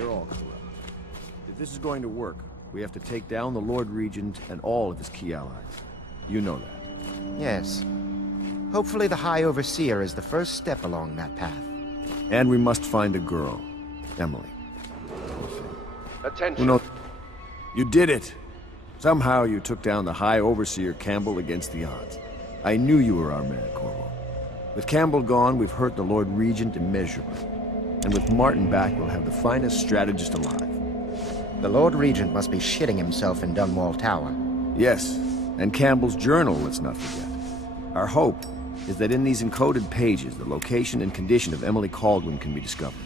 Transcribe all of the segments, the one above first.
They're all corrupt. If this is going to work, we have to take down the Lord Regent and all of his key allies. You know that. Yes. Hopefully the High Overseer is the first step along that path. And we must find the girl, Emily. Attention. Who knows? You did it! Somehow you took down the High Overseer Campbell against the odds. I knew you were our man, Corvo. With Campbell gone, we've hurt the Lord Regent immeasurably. And with Martin back, we'll have the finest strategist alive. The Lord Regent must be shitting himself in Dunwall Tower. Yes, and Campbell's journal, let's not forget. Our hope is that in these encoded pages, the location and condition of Emily Kaldwin can be discovered.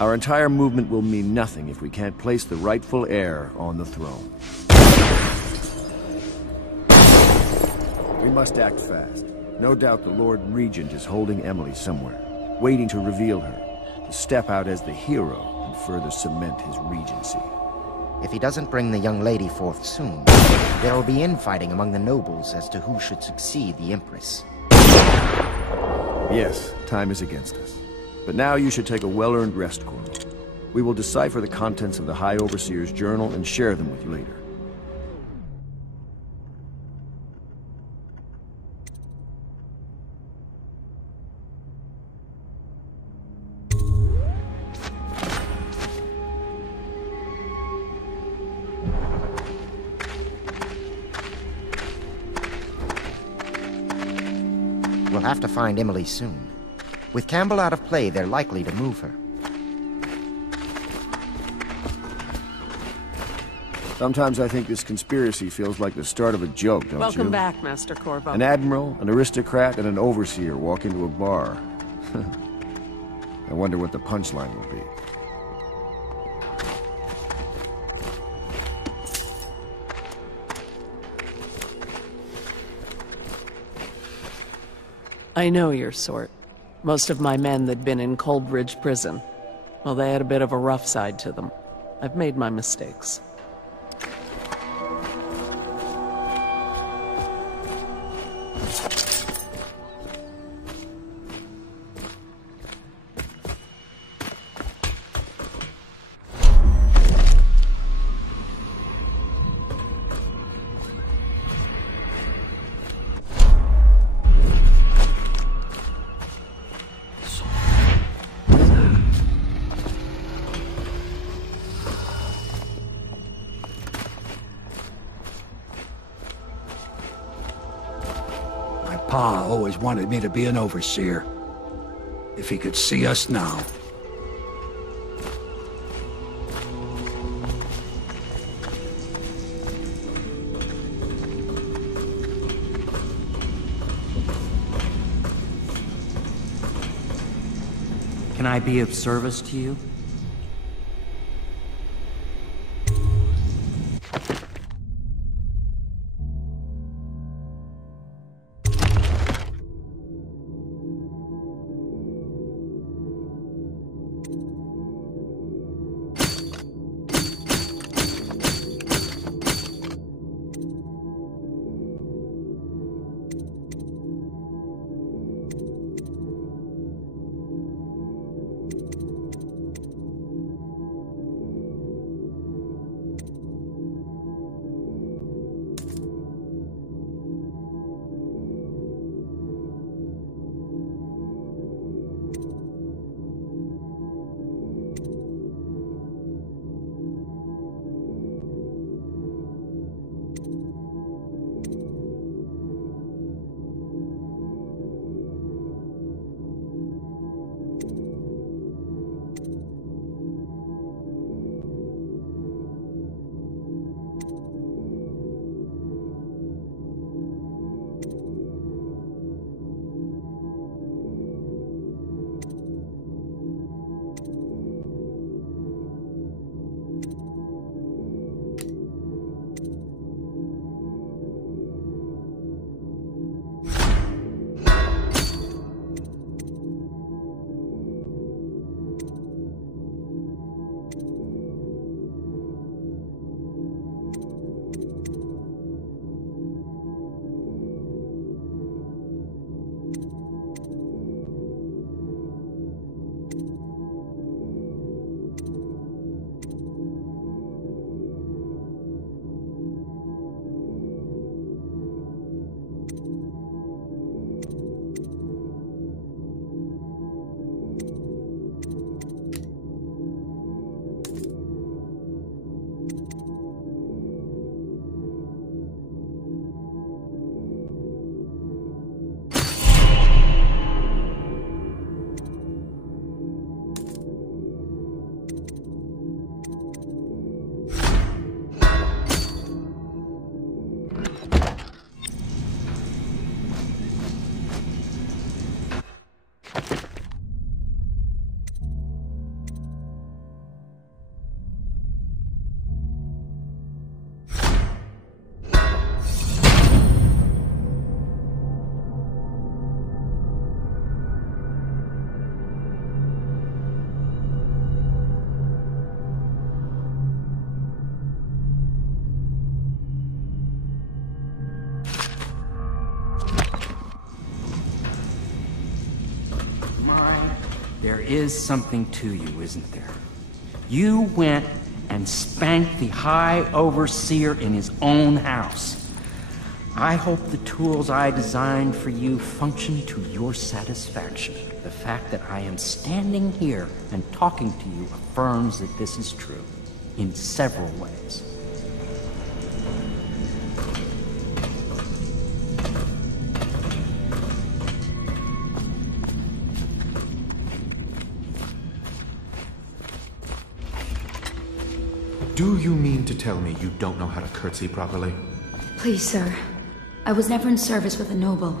Our entire movement will mean nothing if we can't place the rightful heir on the throne. We must act fast. No doubt the Lord Regent is holding Emily somewhere, waiting to reveal her, to step out as the hero and further cement his regency. If he doesn't bring the young lady forth soon, there will be infighting among the nobles as to who should succeed the Empress. Yes, time is against us. But now you should take a well-earned rest, Corvo. We will decipher the contents of the High Overseer's journal and share them with you later. We'll have to find Emily soon. With Campbell out of play, they're likely to move her. Sometimes I think this conspiracy feels like the start of a joke, don't you? Welcome back, Master Corvo. An admiral, an aristocrat, and an overseer walk into a bar. I wonder what the punchline will be. I know your sort. Most of my men that'd been in Coldbridge Prison. Well, they had a bit of a rough side to them. I've made my mistakes. Pa always wanted me to be an overseer. If he could see us now. Can I be of service to you? There is something to you, isn't there? You went and spanked the High Overseer in his own house. I hope the tools I designed for you function to your satisfaction. The fact that I am standing here and talking to you affirms that this is true, in several ways. Do you mean to tell me you don't know how to curtsy properly? Please, sir. I was never in service with a noble.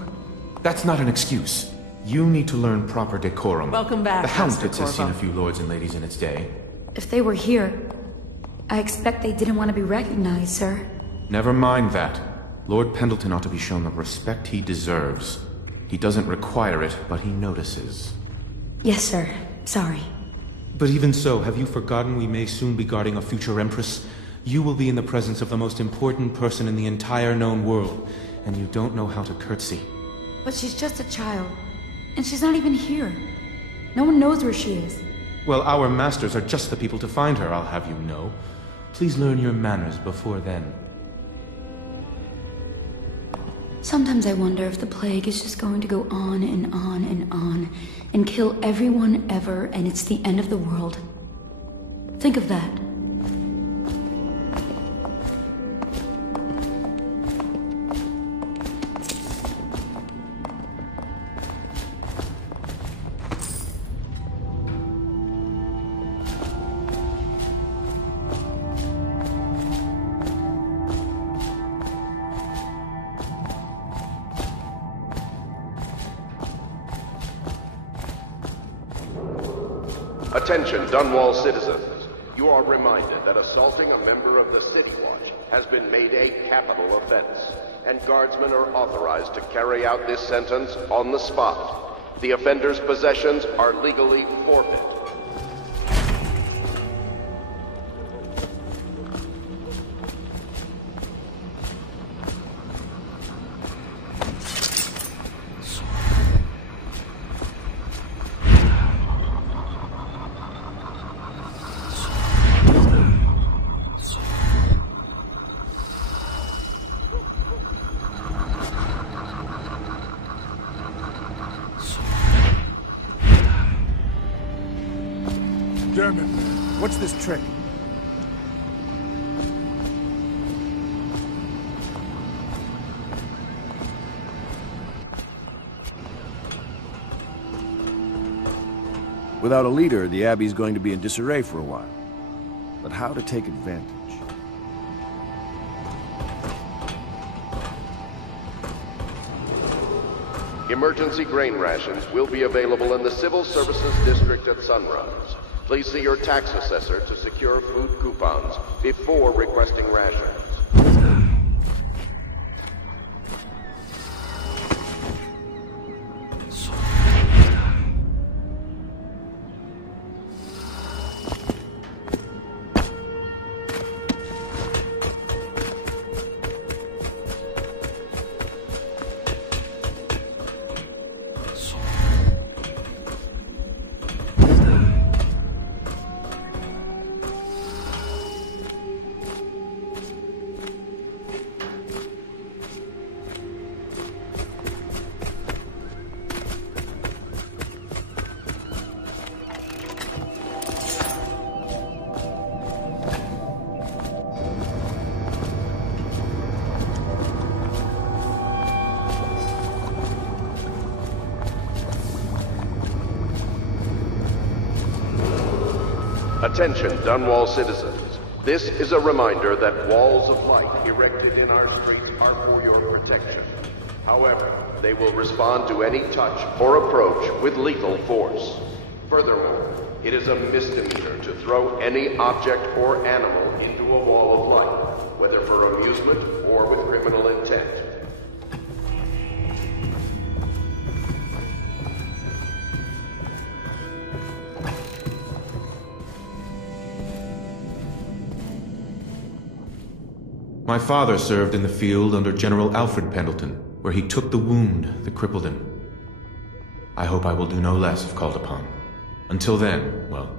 That's not an excuse. You need to learn proper decorum. Welcome back, The Master Houndstitz has seen Corvo. a few lords and ladies in its day. If they were here, I expect they didn't want to be recognized, sir. Never mind that. Lord Pendleton ought to be shown the respect he deserves. He doesn't require it, but he notices. Yes, sir. Sorry. But even so, have you forgotten we may soon be guarding a future Empress? You will be in the presence of the most important person in the entire known world, and you don't know how to curtsy. But she's just a child. And she's not even here. No one knows where she is. Well, our masters are just the people to find her, I'll have you know. Please learn your manners before then. Sometimes I wonder if the plague is just going to go on and on and on, and kill everyone ever, and it's the end of the world. Think of that. Attention, Dunwall citizens. You are reminded that assaulting a member of the City Watch has been made a capital offense, and guardsmen are authorized to carry out this sentence on the spot. The offender's possessions are legally forfeit. Damn it. What's this trick? Without a leader, the Abbey's going to be in disarray for a while. But how to take advantage? Emergency grain rations will be available in the Civil Services District at sunrise. Please see your tax assessor to secure food coupons before requesting rations. Attention, Dunwall citizens. This is a reminder that walls of light erected in our streets are for your protection. However, they will respond to any touch or approach with lethal force. Furthermore, it is a misdemeanor to throw any object or animal into a wall of light, whether for amusement or with criminal intent. My father served in the field under General Alfred Pendleton, where he took the wound that crippled him. I hope I will do no less if called upon. Until then, well,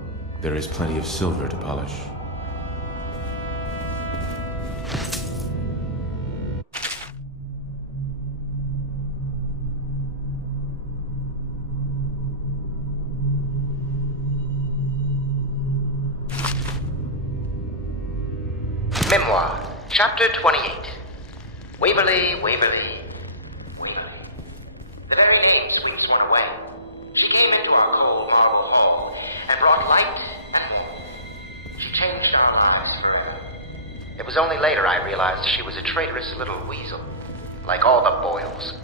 there is plenty of silver to polish. Memoir, Chapter 28. Waverly, Waverly, Waverly. The very name sweeps one away. She came into our cold marble hall and brought light and warmth. She changed our lives forever. It was only later I realized she was a traitorous little weasel, like all the Boyles.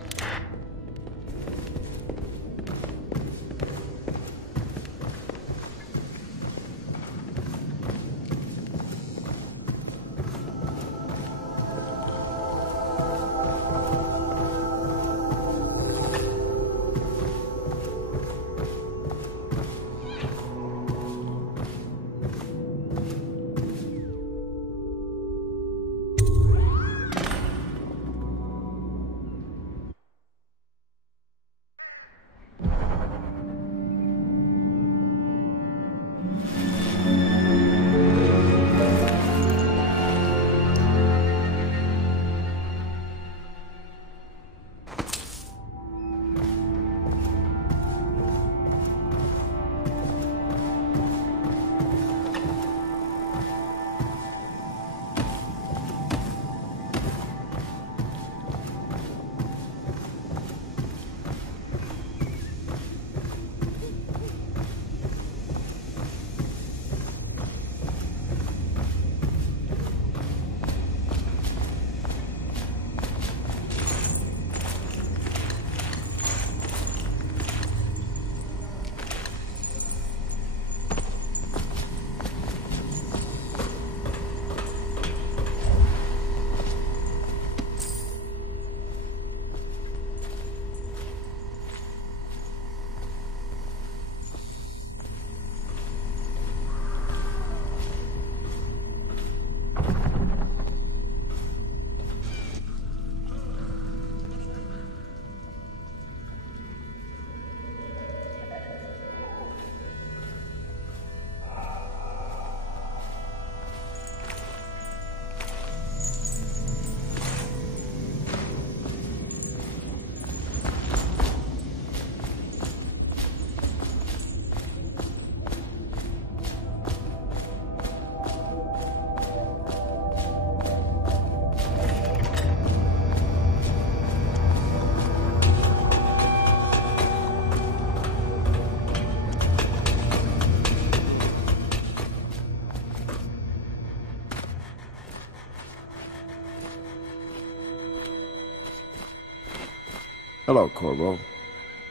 Hello, Corvo.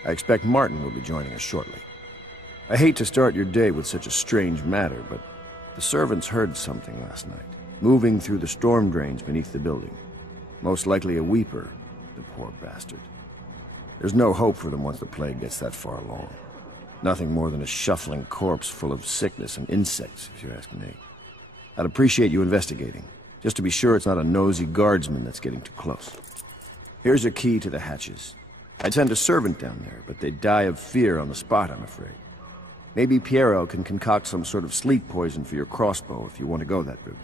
I expect Martin will be joining us shortly. I hate to start your day with such a strange matter, but the servants heard something last night, moving through the storm drains beneath the building. Most likely a weeper, the poor bastard. There's no hope for them once the plague gets that far along. Nothing more than a shuffling corpse full of sickness and insects, if you ask me. I'd appreciate you investigating, just to be sure it's not a nosy guardsman that's getting too close. Here's a key to the hatches. I'd send a servant down there, but they'd die of fear on the spot, I'm afraid. Maybe Piero can concoct some sort of sleep poison for your crossbow if you want to go that route.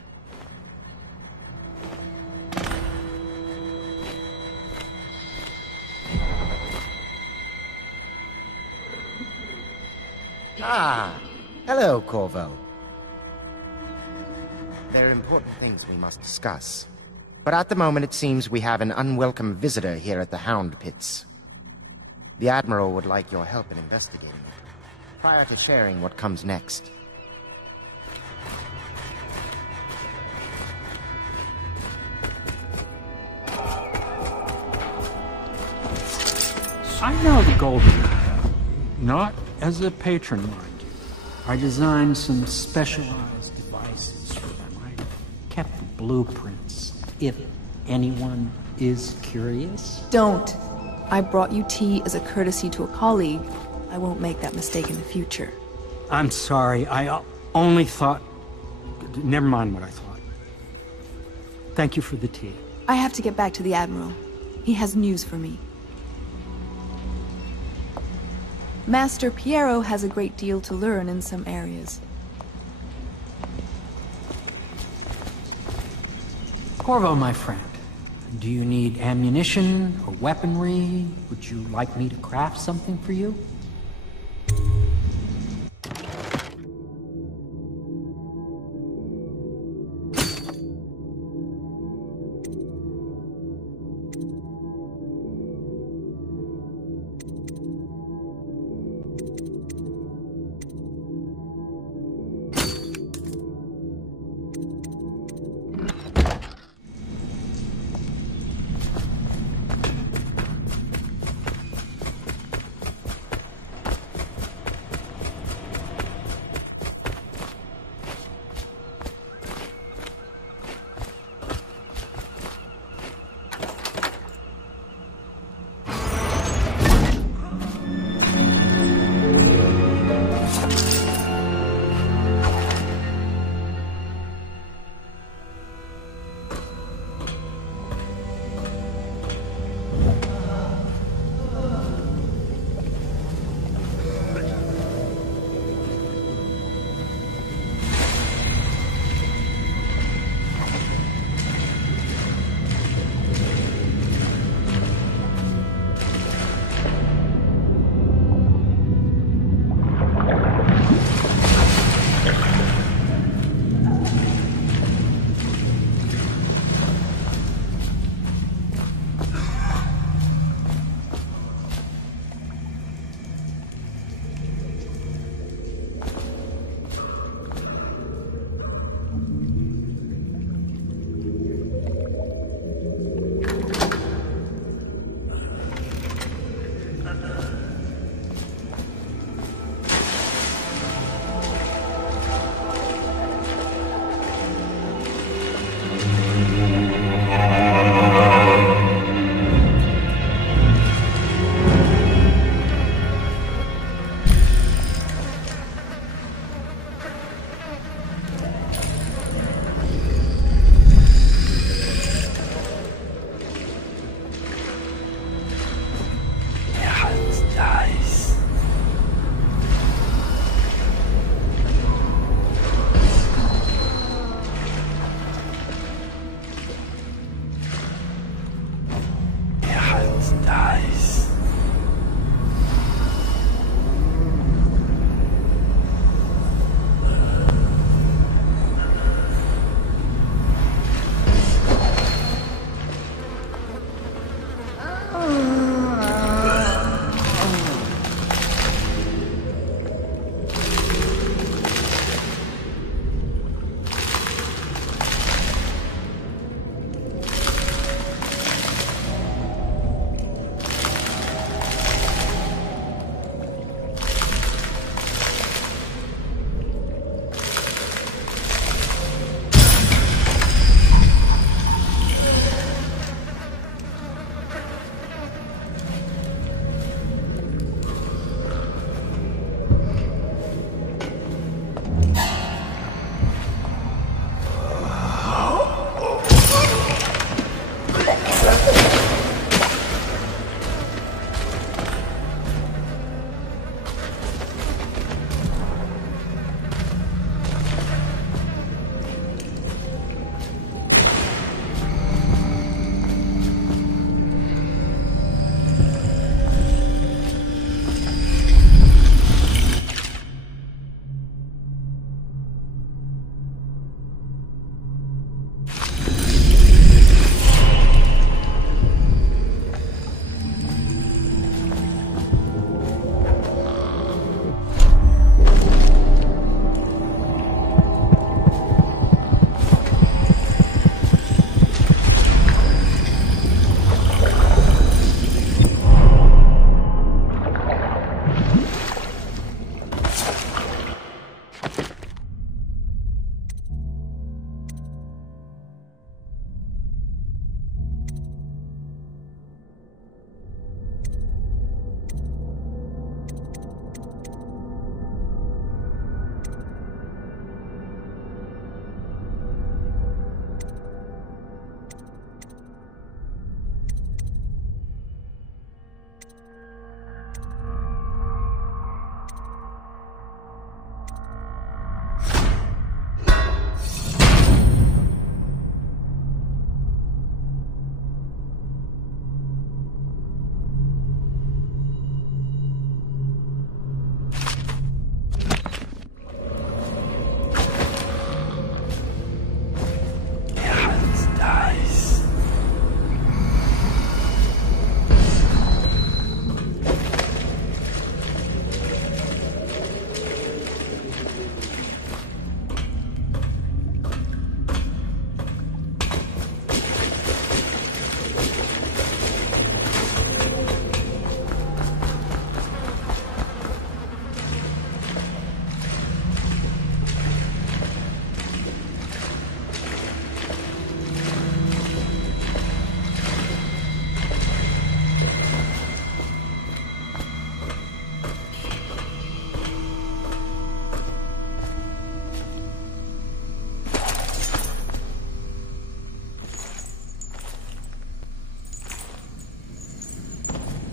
Ah, hello, Corvo. There are important things we must discuss. But at the moment it seems we have an unwelcome visitor here at the Hound Pits. The Admiral would like your help in investigating it, prior to sharing what comes next. I know the Golden Apple, not as a patron, mind you. I designed some specialized devices for them. I kept the blueprints, if anyone is curious. Don't. I brought you tea as a courtesy to a colleague. I won't make that mistake in the future. I'm sorry, I only thought... Never mind what I thought. Thank you for the tea. I have to get back to the Admiral. He has news for me. Master Piero has a great deal to learn in some areas. Corvo, my friend, do you need ammunition or weaponry? Would you like me to craft something for you?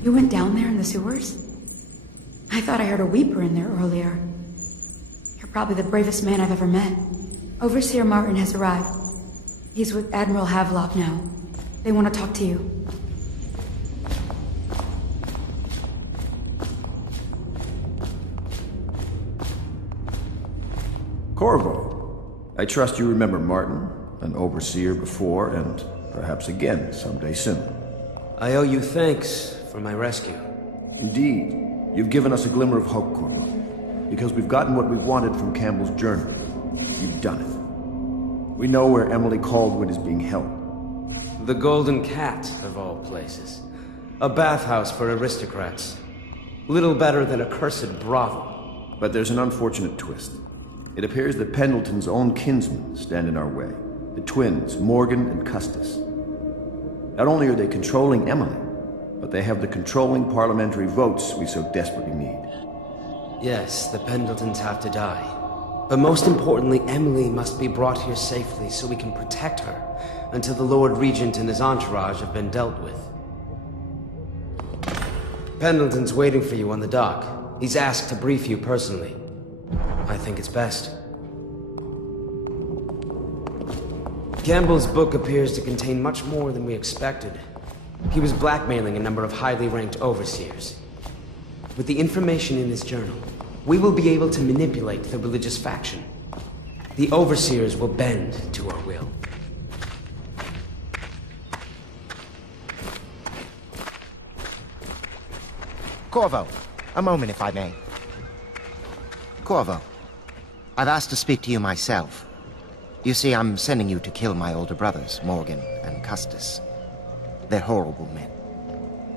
You went down there in the sewers? I thought I heard a weeper in there earlier. You're probably the bravest man I've ever met. Overseer Martin has arrived. He's with Admiral Havelock now. They want to talk to you. Corvo, I trust you remember Martin, an overseer before, and perhaps again someday soon. I owe you thanks for my rescue. Indeed, you've given us a glimmer of hope, Corvo. Because we've gotten what we wanted from Campbell's journal. You've done it. We know where Emily Kaldwin is being held. The Golden Cat, of all places. A bathhouse for aristocrats. Little better than a cursed brothel. But there's an unfortunate twist. It appears that Pendleton's own kinsmen stand in our way. The twins, Morgan and Custis. Not only are they controlling Emily, but they have the controlling parliamentary votes we so desperately need. Yes, the Pendletons have to die. But most importantly, Emily must be brought here safely so we can protect her until the Lord Regent and his entourage have been dealt with. Pendleton's waiting for you on the dock. He's asked to brief you personally. I think it's best. Campbell's book appears to contain much more than we expected. He was blackmailing a number of highly ranked overseers. With the information in this journal, we will be able to manipulate the religious faction. The overseers will bend to our will. Corvo, a moment if I may. Corvo, I've asked to speak to you myself. You see, I'm sending you to kill my older brothers, Morgan and Custis. They're horrible men.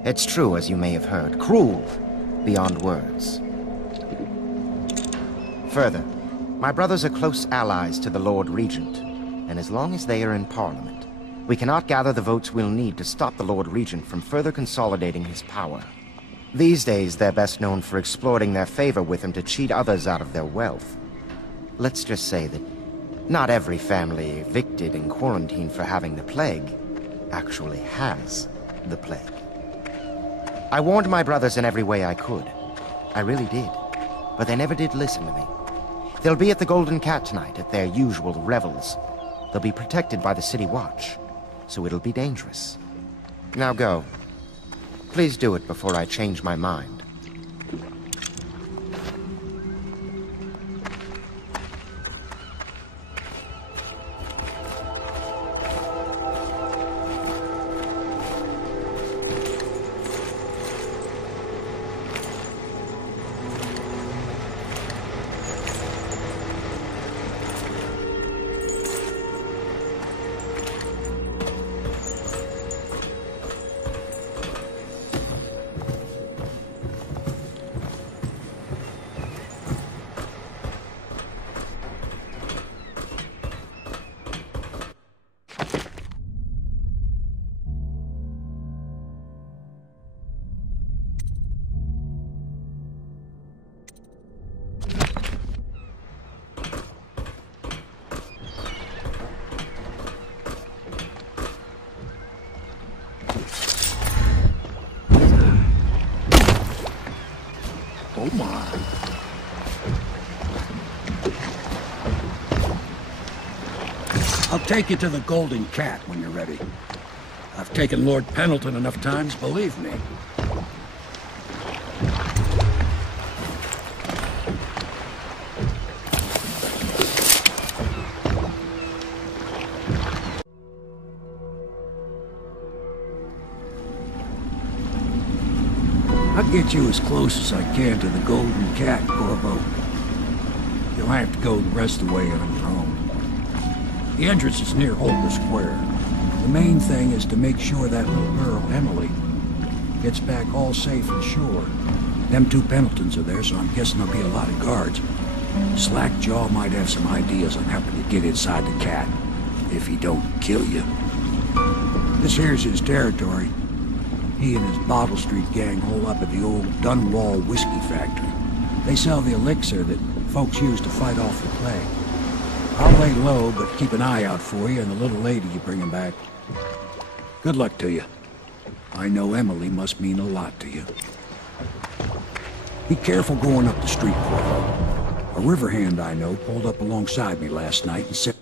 It's true, as you may have heard, cruel beyond words. Further, my brothers are close allies to the Lord Regent, and as long as they are in Parliament, we cannot gather the votes we'll need to stop the Lord Regent from further consolidating his power. These days, they're best known for exploiting their favor with him to cheat others out of their wealth. Let's just say that not every family evicted and quarantined for having the plague actually has the plague. I warned my brothers in every way I could. I really did. But they never did listen to me. They'll be at the Golden Cat tonight at their usual revels. They'll be protected by the City Watch, so it'll be dangerous. Now go. Please do it before I change my mind. Oh my. I'll take you to the Golden Cat when you're ready. I've taken Lord Pendleton enough times, believe me. I'll get you as close as I can to the Golden Cat, Corvo. You'll have to go the rest of the way on your own. The entrance is near Holker Square. The main thing is to make sure that little girl, Emily, gets back all safe and sure. Them two Pendletons are there, so I'm guessing there'll be a lot of guards. Slackjaw might have some ideas on helping you get inside the cat, if he don't kill you. This here's his territory. He and his Bottle Street gang hole up at the old Dunwall whiskey factory. They sell the elixir that folks use to fight off the plague. I'll lay low, but keep an eye out for you and the little lady you bring him back. Good luck to you. I know Emily must mean a lot to you. Be careful going up the street, Corvo. A river hand I know pulled up alongside me last night and said...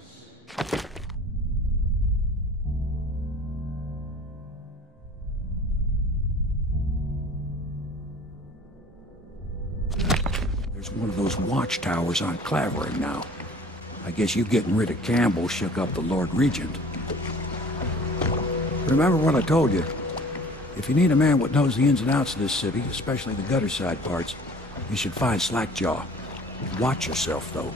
There's one of those watchtowers on Clavering now. I guess you getting rid of Campbell shook up the Lord Regent. Remember what I told you. If you need a man what knows the ins and outs of this city, especially the gutter side parts, you should find Slackjaw. Watch yourself, though.